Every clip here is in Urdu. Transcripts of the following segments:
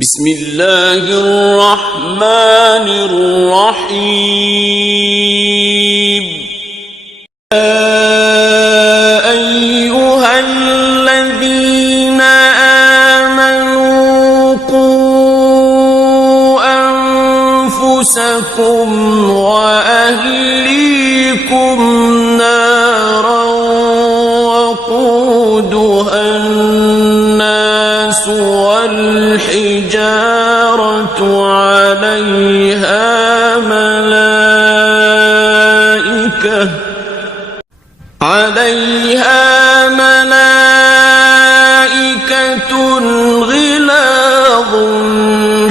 بسم اللہ الرحمن الرحیم ایہا الذین آمنوا قوا انفسکم واہلیکم نارا وقودها الناس والحجارة عليها ملائكة غلاظ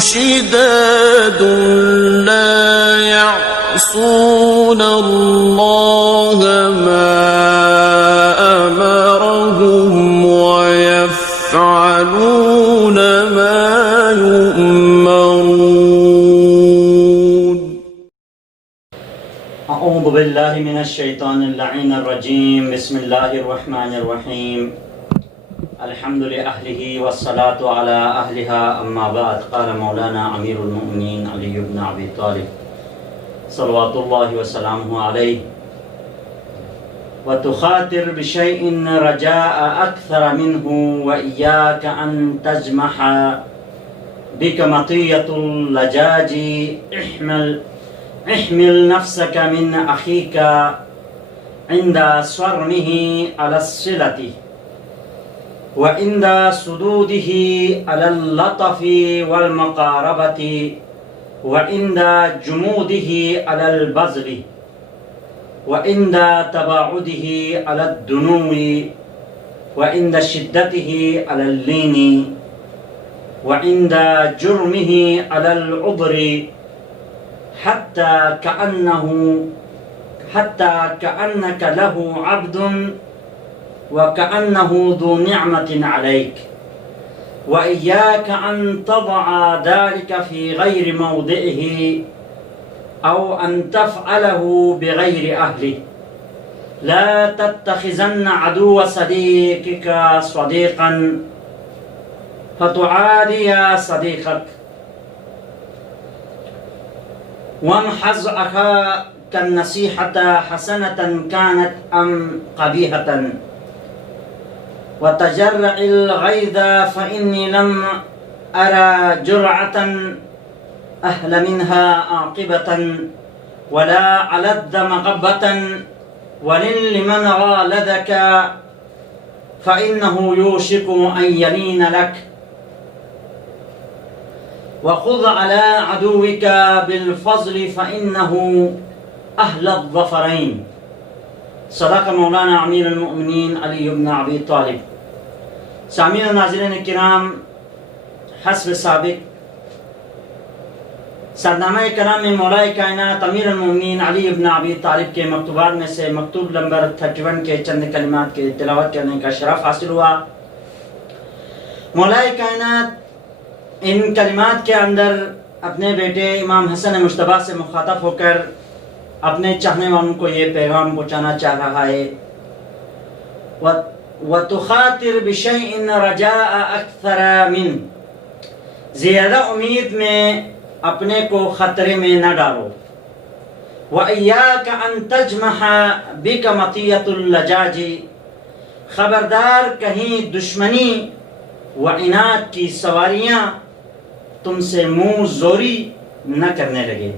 شداد لا يعصون الله ما أمرهم ويفعلون ما يؤمرون. اعوذ باللہ من الشیطان اللعین الرجیم. بسم اللہ الرحمن الرحیم. الحمد لأہلہ والصلاة علی اہلہا. اما بعد. قال مولانا امیر المؤمنین علی بن ابی طالب صلوات اللہ وسلامہ علیہ: وتخاطر بشیء رجاء اکثر منہ وإیاک ان تجمح بک مطیۃ اللجاج. احمل نفسك من أخيك عند صرمه على الصلة وعند سدوده على اللطف والمقاربة وعند جموده على البذل وعند تباعده على الدنو وعند شدته على اللين وعند جرمه على العذر حتى كأنك له عبد وكأنه ذو نعمة عليك. وإياك أن تضع ذلك في غير موضعه أو أن تفعله بغير أهله. لا تتخذن عدو صديقك صديقا فتعادي صديقك. وامحض أخاك النصيحة حسنة كانت أم قبيحة وتجرع الغيظ فإني لم أرى جرعة أهل منها عاقبة ولا ألذ مغبة ولمن غالدك فإنه يوشك أن يلين لك. وخذ على عدوك بالفضل فإنه أهل الظفرين. صدق مولانا امیر المؤمنین علی بن ابی طالب. سامعین و ناظرین کرام، حسب سابق سرنامہ کلام میں مولا کائنات امیر المؤمنین علی بن ابی طالب کے مکتوبات میں سے مکتوب نمبر 31 کے چند کلمات کے تلاوت کرنے کا شرف حاصل ہوا. مولا کائنات ان کلمات کے اندر اپنے بیٹے امام حسن مجتبیٰ سے مخاطب ہو کر اپنے چاہنے والوں کو یہ پیغام پہنچانا چاہ رہا ہے: وَتُخَاطِرْ بِشَيْءٍ رَجَاءَ أَكْثَرَ مِنْ. زیادہ امید میں اپنے کو خطرے میں نہ ڈالو. وَإِيَّاكَ أَن تَجْمَحَ بِكَ مَطِيَّةُ اللَّجَاجِ. خبردار کہیں دشمنی و عناد کی سواریاں تم سے منہ زوری نہ کرنے لگے.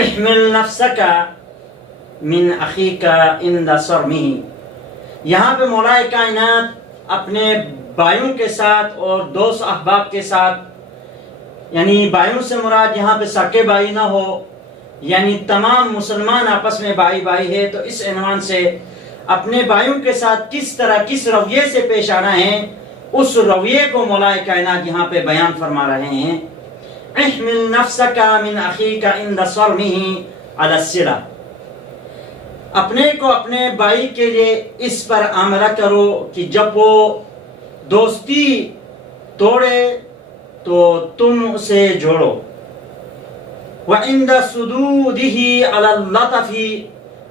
احمل نفسک من اخیک عند صرمہ. یہاں پہ مولا کائنات اپنے بھائیوں کے ساتھ اور دوست احباب کے ساتھ، یعنی بھائیوں سے مراد یہاں پہ سکے بھائی نہ ہو، یعنی تمام مسلمان آپس میں بھائی بھائی ہے، تو اس عنوان سے اپنے بھائیوں کے ساتھ کس طرح کس رویے سے پیش آنا ہے، اس رویے کو مولا کائنات یہاں پہ بیان فرما رہے ہیں. احمل نفسک من اخیک عند صرمہ علی الصلہ. اپنے کو اپنے بھائی کے لیے اس پر عاملہ کرو کہ جب وہ دوستی توڑے تو تم اسے جوڑو. وعند سدودہ علی اللطف.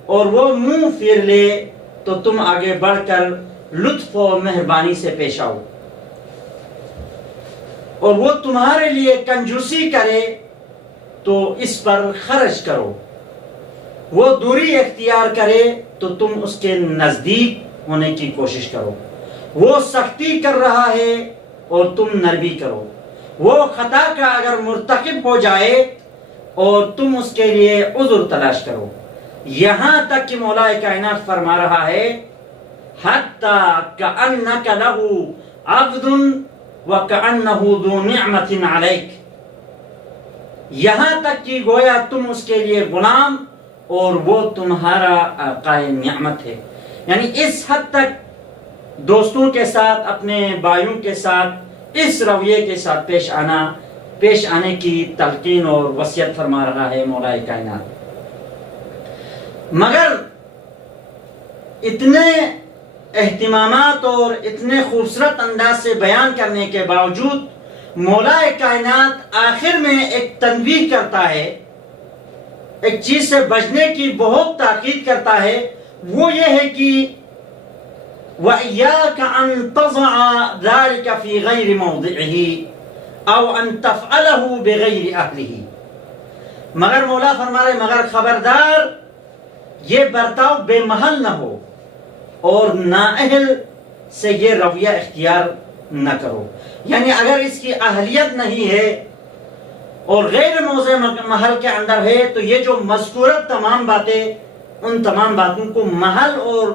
اور وہ منہ پھیر لے تو تم آگے بڑھ کر لطف و مہربانی سے پیش آؤ. اور وہ تمہارے لیے کنجوسی کرے تو اس پر خرچ کرو، وہ دوری اختیار کرے تو تم اس کے نزدیک ہونے کی کوشش کرو، وہ سختی کر رہا ہے اور تم نرمی کرو، وہ خطا کا اگر مرتکب ہو جائے اور تم اس کے لیے عذر تلاش کرو۔ یہاں تک کہ مولا کائنات فرما رہا ہے حتی کأنک لہ عبد وکأنہ ذو نعمت علیک، یہاں تک کہ گویا تم اس کے لیے غلام اور وہ تمہارا آقا نعمت ہے۔ یعنی اس حد تک دوستوں کے ساتھ، اپنے بھائیوں کے ساتھ اس رویے کے ساتھ پیش آنے کی تلقین اور وصیت فرما رہا ہے مولا کائنات۔ مگر اتنے اہتمامات اور اتنے خوبصورت انداز سے بیان کرنے کے باوجود مولا کائنات آخر میں ایک تنبیہ کرتا ہے، ایک چیز سے بچنے کی بہت تاکید کرتا ہے، وہ یہ ہے کہ وَإِيَّاكَ أَن تَضَعَ ذَلِكَ فِي غَيْرِ مَوْضِعِهِ أَوْ أَن تَفْعَلَهُ بِغَيْرِ أَهْلِهِ، مگر مولا فرما رہے مگر خبردار یہ برتاؤ بے محل نہ ہو اور نااہل سے یہ رویہ اختیار نہ کرو۔ یعنی اگر اس کی اہلیت نہیں ہے اور غیر موضع محل کے اندر ہے تو یہ جو مذکورت تمام باتیں، ان تمام باتوں کو محل اور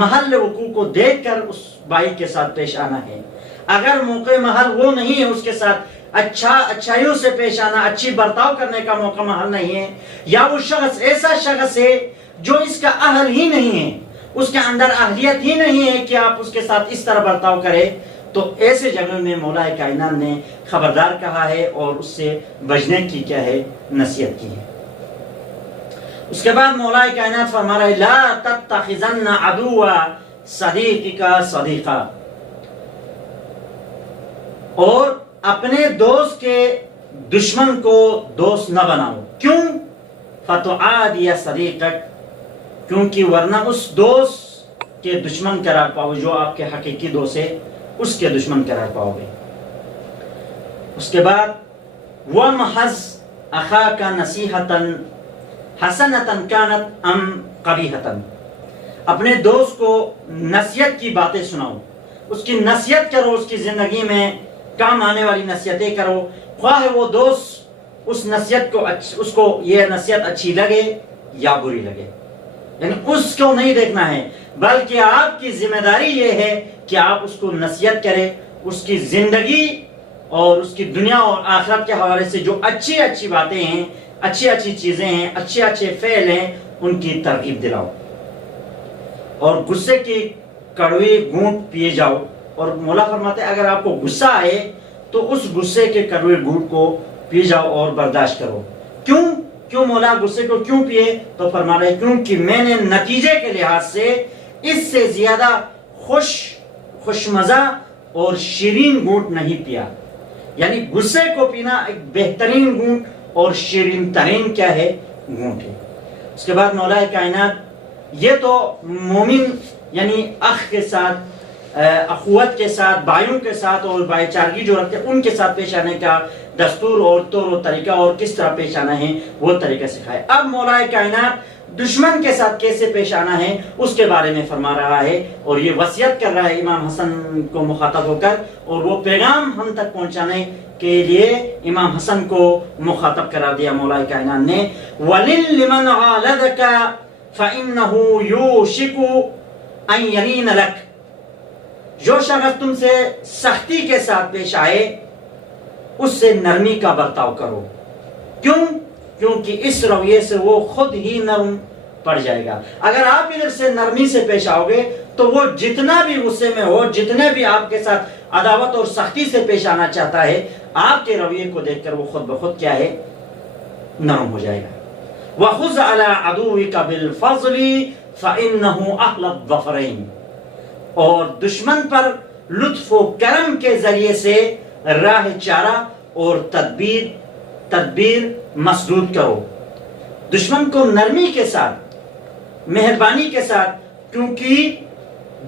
محل وقوع کو دیکھ کر اس بھائی کے ساتھ پیش آنا ہے۔ اگر موقع محل وہ نہیں ہے، اس کے ساتھ اچھائیوں سے پیش آنا، اچھی برتاؤ کرنے کا موقع محل نہیں ہے، یا وہ شخص ایسا شخص ہے جو اس کا اہل ہی نہیں ہے، اس کے اندر اہلیت ہی نہیں ہے کہ آپ اس کے ساتھ اس طرح برتاؤ کرے، تو ایسے جگہ میں مولا کائنات نے خبردار کہا ہے اور اس سے بچنے کی کیا ہے نصیحت کی ہے۔ اس کے بعد مولا کائنات فرما رہا ہے لا تتخذن عدو صدیقک صدیقا، اور اپنے دوست کے دشمن کو دوست نہ بناؤ۔ کیوں؟ فتعادی صدیقک، کیونکہ ورنہ اس دوست کے دشمن قرار پاؤ جو آپ کے حقیقی دوست ہے، اس کے دشمن قرار پاؤ گے۔ اس کے بعد وَمَحَزْ أَخَاكَ نَصِيحَةً حَسَنَةً كَانَتْ أَمْ قَبِيحَةً، اپنے دوست کو نصیحت کی باتیں سناؤ، اس کی نصیحت کرو، اس کی زندگی میں کام آنے والی نصیحتیں کرو، خواہ وہ دوست اس کو یہ نصیحت اچھی لگے یا بری لگے۔ یعنی اس کو نہیں دیکھنا ہے، بلکہ آپ کی ذمہ داری یہ ہے کہ آپ اس کو نصیحت کریں، اس کی زندگی اور اس کی دنیا اور آخرت کے حوالے سے جو اچھی باتیں ہیں، اچھی چیزیں ہیں، اچھے فعل ہیں، ان کی ترغیب دلاؤ، اور غصے کی کڑوی گھونٹ پیے جاؤ۔ اور مولا فرماتے ہیں اگر آپ کو غصہ آئے تو اس غصے کے کڑوے گھونٹ کو پی جاؤ اور برداشت کرو۔ کیوں مولا غصے کو کیوں پیے؟ تو فرما رہے کیونکہ میں نے نتیجے کے لحاظ سے اس سے زیادہ خوش مزہ اور شیرین گھونٹ نہیں پیا۔ یعنی غصے کو پینا ایک بہترین گھونٹ اور شیرین ترین کیا ہے گھونٹ ہے۔ اس کے بعد مولا کائنات یہ تو مومن یعنی اخ کے ساتھ، اخوت کے ساتھ، بھائیوں کے ساتھ اور بھائی چارگی جو رکھتے ہیں ان کے ساتھ پیش آنے کا دستور اور طور و طریقہ اور کس طرح پیش آنا ہے وہ طریقہ سکھائے۔ اب مولا کائنات دشمن کے ساتھ کیسے پیش آنا ہے اس کے بارے میں فرما رہا ہے، اور یہ وصیت کر رہا ہے امام حسن کو مخاطب ہو کر، اور وہ پیغام ہم تک پہنچانے کے لیے امام حسن کو مخاطب کرا دیا مولا کائنات نے۔ وَلِن لِمَنْ عَالَدَكَ فَإِنَّهُ يُوشِكُ أَن يَلِينَ لَكَ، جو شخص تم سے سختی کے ساتھ پیش آئے اس سے نرمی کا برتاؤ کرو۔ کیونکہ اس رویے سے وہ خود ہی نرم پڑ جائے گا۔ اگر آپ ادھر سے نرمی سے پیش آؤ گے تو وہ جتنا بھی غصے میں ہو، جتنے بھی آپ کے ساتھ عداوت اور سختی سے پیش آنا چاہتا ہے، آپ کے رویے کو دیکھ کر وہ خود بخود کیا ہے نرم ہو جائے گا۔ وَخُذْ عَلَىٰ عَدُوِّكَ بِالْفَضْلِ فَإِنَّهُ أَحْلَى الظَّفَرَيْنِ، اور دشمن پر لطف و کرم کے ذریعے سے راہ چارہ اور تدبیر مسدود کرو۔ دشمن کو نرمی کے ساتھ، مہربانی کے ساتھ، کیونکہ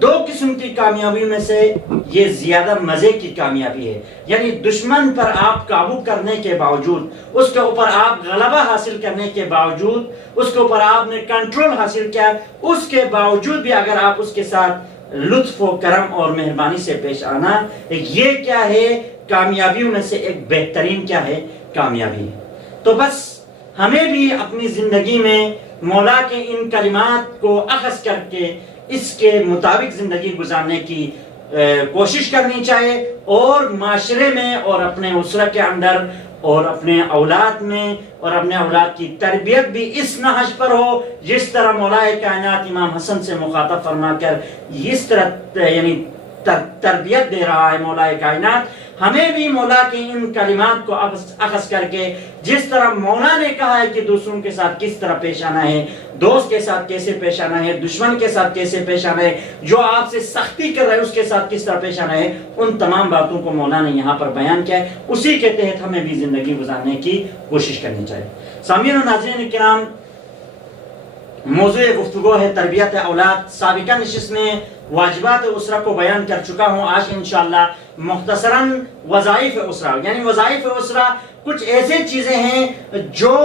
دو قسم کی کامیابی میں سے یہ زیادہ مزے کی کامیابی ہے، یعنی دشمن پر آپ قابو کرنے کے باوجود، اس کے اوپر آپ غلبہ حاصل کرنے کے باوجود، اس کے اوپر آپ نے کنٹرول حاصل کیا، اس کے باوجود بھی اگر آپ اس کے ساتھ لطف و کرم اور مہربانی سے پیش آنا، یہ کیا ہے کامیابیوں میں سے ایک بہترین کیا ہے کامیابی ہے۔ تو بس ہمیں بھی اپنی زندگی میں مولا کے ان کلمات کو اخذ کر کے اس کے مطابق زندگی گزارنے کی کوشش کرنی چاہیے، اور معاشرے میں اور اپنے اسرہ کے اندر اور اپنے اولاد میں اور اپنے اولاد کی تربیت بھی اس نہج پر ہو جس طرح مولا کائنات امام حسن سے مخاطب فرما کر اس طرح یعنی تربیت دے رہا ہے مولا کائنات۔ ہمیں بھی مولا کے ان کلمات کو اخذ کر کے جس طرح مولا نے کہا ہے کہ دوسروں کے ساتھ کس طرح پیش آنا ہے، دوست کے ساتھ کیسے پیش آنا ہے، دشمن کے ساتھ کیسے پیش آنا ہے، جو آپ سے سختی کر رہا ہے اس کے ساتھ کس طرح پیش آنا ہے، ان تمام باتوں کو مولا نے یہاں پر بیان کیا ہے، اسی کے تحت ہمیں بھی زندگی گزارنے کی کوشش کرنی چاہیے۔ سامعین و ناظرین کرام، موضوع گفتگو ہے تربیت اولاد۔ سابقہ نشست میں واجبات اسرہ کو بیان کر چکا ہوں۔ آج انشاءاللہ مختصراً وظائف اسرہ، یعنی وظائف اسرہ کچھ ایسے چیزیں ہیں جو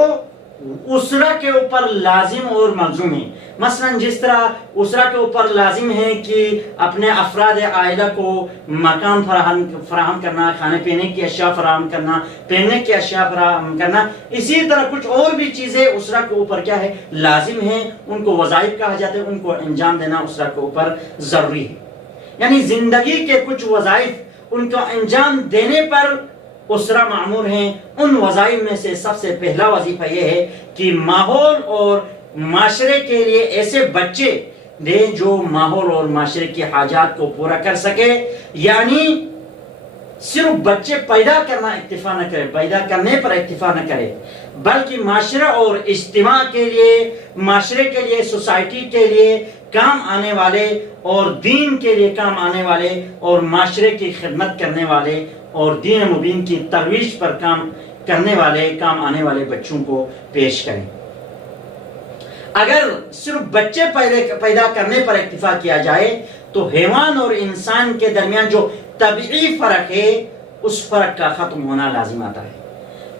اسرہ کے اوپر لازم اور ملزوم ہیں۔ مثلا جس طرح اسرہ کے اوپر لازم ہے کہ اپنے افراد عائلہ کو مکان فراہم کرنا، کھانے پینے کی اشیاء فراہم کرنا، پہننے کی اشیاء فراہم کرنا، اسی طرح کچھ اور بھی چیزیں اسرہ کے اوپر کیا ہے لازم ہیں، ان کو وظائف کہا جاتا ہے، ان کو انجام دینا اسرہ کے اوپر ضروری ہے۔ یعنی زندگی کے کچھ وظائف ان کو انجام دینے پر اسرہ معمور ہیں۔ ان وظائف میں سے سب سے پہلا وظیفہ یہ ہے کہ ماحول اور معاشرے کے لیے ایسے بچے دیں جو ماحول اور معاشرے کی حاجات کو پورا کر سکے، یعنی صرف بچے پیدا کرنا اکتفا نہ کرے، پیدا کرنے پر اکتفا نہ کرے، بلکہ معاشرہ اور اجتماع کے لیے، معاشرے کے لیے، سوسائٹی کے لیے کام آنے والے اور دین کے لیے کام آنے والے اور معاشرے کی خدمت کرنے والے اور دین مبین کی ترویج پر کام کرنے والے، کام آنے والے بچوں کو پیش کریں۔ اگر صرف بچے پیدا کرنے پر اکتفا کیا جائے تو حیوان اور انسان کے درمیان جو طبعی فرق ہے اس فرق کا ختم ہونا لازم آتا ہے۔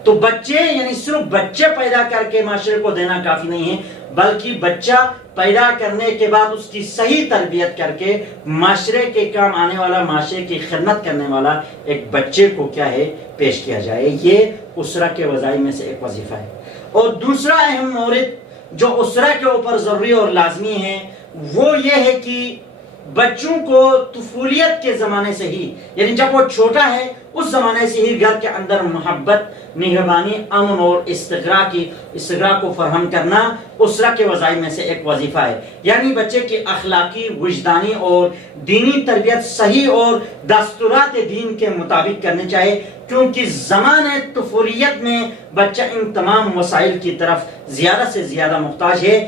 تو بچے یعنی صرف بچے پیدا کر کے معاشرے کو دینا کافی نہیں ہے، بلکہ بچہ پیدا کرنے کے بعد اس کی صحیح تربیت کر کے معاشرے کے کام آنے والا، معاشرے کی خدمت کرنے والا ایک بچے کو کیا ہے پیش کیا جائے۔ یہ اسرہ کے وظائف میں سے ایک وظیفہ ہے۔ اور دوسرا اہم مورد جو اسرہ کے اوپر ضروری اور لازمی ہے وہ یہ ہے کہ بچوں کو طفولیت کے زمانے سے ہی، یعنی جب وہ چھوٹا ہے اس زمانے سے ہی گھر کے اندر محبت، مہربانی، امن اور استقرار کو فراہم کرنا اسرہ کے وظائف میں سے ایک وظیفہ ہے۔ یعنی بچے کی اخلاقی، وجدانی اور دینی تربیت صحیح اور دستورات دین کے مطابق کرنی چاہیے، کیونکہ زمانے طفولیت میں بچہ ان تمام وسائل کی طرف زیادہ سے زیادہ محتاج ہے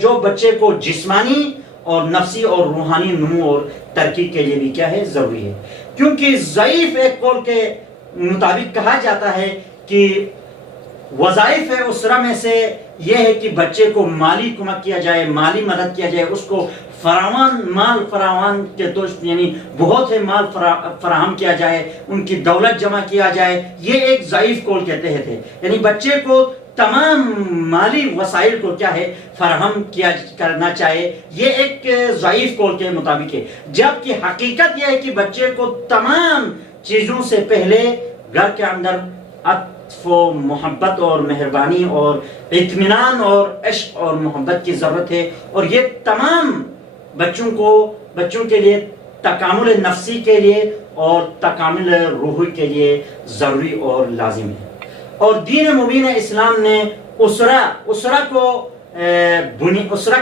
جو بچے کو جسمانی اور نفسی اور روحانی نمو اور ترقی کے لیے بھی کیا ہے ضروری ہے۔ کیونکہ ضعیف ایک قول کے مطابق کہا جاتا ہے کہ وظائف اسرہ میں سے یہ ہے کہ بچے کو مالی کمک کیا جائے، مالی مدد کیا جائے، اس کو مال فراوان کے دوست یعنی بہت ہے مال فراہم کیا جائے، ان کی دولت جمع کیا جائے۔ یہ ایک ضعیف قول کے تحت ہے، یعنی بچے کو تمام مالی وسائل کو کیا ہے فراہم کرنا چاہیے، یہ ایک ضعیف قول کے مطابق ہے۔ جبکہ حقیقت یہ ہے کہ بچے کو تمام چیزوں سے پہلے گھر کے اندر عطف و محبت اور مہربانی اور اطمینان اور عشق اور محبت کی ضرورت ہے، اور یہ تمام بچوں کے لیے تکامل نفسی کے لیے اور تکامل روحی کے لیے ضروری اور لازم ہے۔ اور دین مبین اسلام نے اسرہ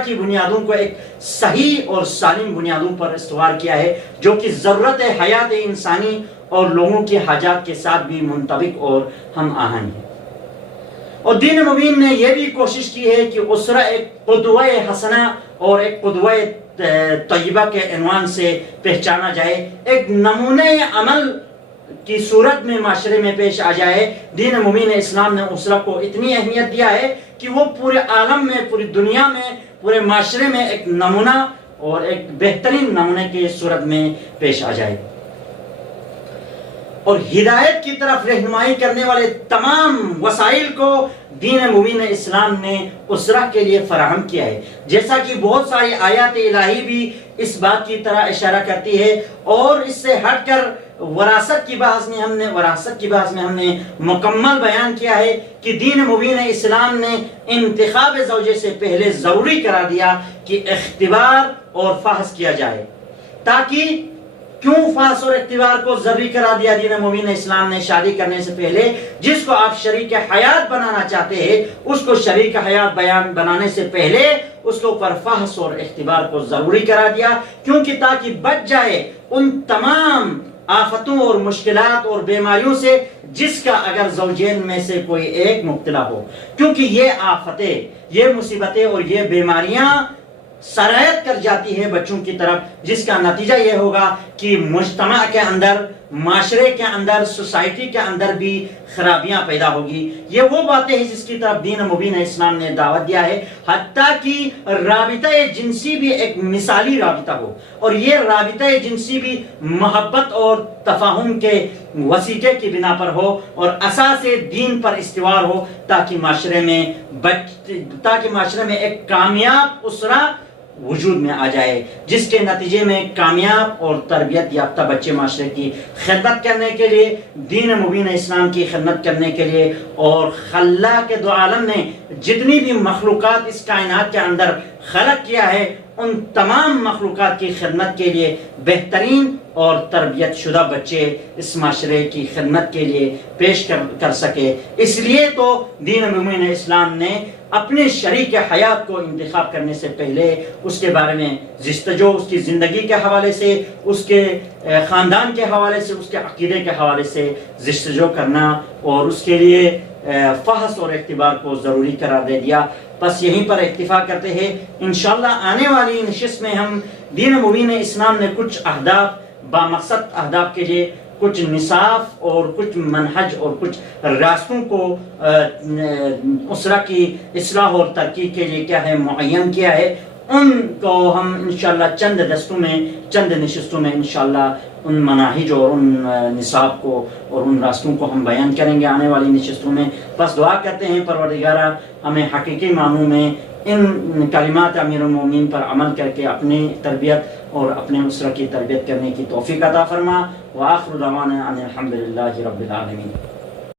کی بنیادوں کو ایک صحیح اور سالم بنیادوں پر استوار کیا ہے، جو کہ ضرورت حیات انسانی اور لوگوں کی حاجات کے ساتھ بھی منطبق اور ہم آہنگ ہے۔ اور دین مبین نے یہ بھی کوشش کی ہے کہ اسرہ ایک قدوہ حسنہ اور ایک قدوہ طیبہ کے عنوان سے پہچانا جائے، ایک نمونہ عمل کی صورت میں معاشرے میں پیش آ جائے۔ دین مبین اسلام نے اسرہ کو اتنی اہمیت دیا ہے کہ وہ پورے عالم میں، پوری دنیا میں، پورے معاشرے میں ایک نمونہ اور ایک بہترین نمونے کی صورت میں پیش آ جائے۔ اور ہدایت کی طرف رہنمائی کرنے والے تمام وسائل کو دین مبین اسلام نے اسرہ کے لیے فراہم کیا ہے، جیسا کہ بہت ساری آیات الہی بھی اس بات کی طرح اشارہ کرتی ہے۔ اور اس سے ہٹ کر وراثت کی بحث میں ہم نے مکمل بیان کیا ہے کہ دین مبین اسلام نے انتخاب زوجے سے پہلے ضروری کرا دیا کہ اختبار اور فحص کیا جائے۔ تاکہ کیوں فحص اور اختبار کو ضروری کرا دیا دین مبین اسلام نے شادی کرنے سے پہلے؟ جس کو آپ شریک حیات بنانا چاہتے ہیں اس کو شریک حیات بنانے سے پہلے اس کے اوپر فحص اور اختبار کو ضروری کرا دیا، کیونکہ تاکہ بچ جائے ان تمام آفتوں اور مشکلات اور بیماریوں سے جس کا اگر زوجین میں سے کوئی ایک مبتلا ہو، کیونکہ یہ آفتیں، یہ مصیبتیں اور یہ بیماریاں سرایت کر جاتی ہے بچوں کی طرف، جس کا نتیجہ یہ ہوگا کہ مجتمع کے اندر، معاشرے کے اندر، سوسائٹی کے اندر بھی خرابیاں پیدا ہوگی۔ یہ وہ باتیں ہیں جس کی طرف دین مبین اسلام نے دعوت دیا ہے، حتیٰ کہ رابطہ جنسی بھی ایک مثالی رابطہ ہو، اور یہ رابطہ جنسی بھی محبت اور تفاہم کے وسیلے کی بنا پر ہو اور اساس دین پر استوار ہو، تاکہ معاشرے میں ایک کامیاب اسرہ وجود میں آ جائے، جس کے نتیجے میں کامیاب اور تربیت یافتہ بچے معاشرے کی خدمت کرنے کے لیے، دین مبین اسلام کی خدمت کرنے کے لیے، اور خلاق دو عالم نے جتنی بھی مخلوقات اس کائنات کے اندر خلق کیا ہے ان تمام مخلوقات کی خدمت کے لیے بہترین اور تربیت شدہ بچے اس معاشرے کی خدمت کے لیے پیش کر سکے۔ اس لیے تو دین مبین اسلام نے اپنے شریک حیات کو انتخاب کرنے سے پہلے اس کے بارے میں جستجو، اس کی زندگی کے حوالے سے، اس کے خاندان کے حوالے سے، اس کے عقیدے کے حوالے سے جستجو کرنا اور اس کے لیے فحص اور اختبار کو ضروری قرار دے دیا۔ بس یہیں پر اکتفا کرتے ہیں۔ انشاءاللہ آنے والی نشست میں ہم دین مبین اسلام نے کچھ اہداف، بامقصد اہداف کے لیے کچھ نصاب اور کچھ منہج اور کچھ راستوں کو اسرہ کی اصلاح اور ترقی کے لیے کیا ہے معین کیا ہے، ان کو ہم انشاءاللہ چند نشستوں میں انشاءاللہ ان مناہج اور ان نصاب کو اور ان راستوں کو ہم بیان کریں گے آنے والی نشستوں میں۔ بس دعا کرتے ہیں پروردگارہ ہمیں حقیقی معنوں میں ان کلمات امیر المومنین پر عمل کر کے اپنی تربیت اور اپنے اسرہ کی تربیت کرنے کی توفیق عطا فرما۔ وآخر دعوانا ان الحمدللہ رب العالمین۔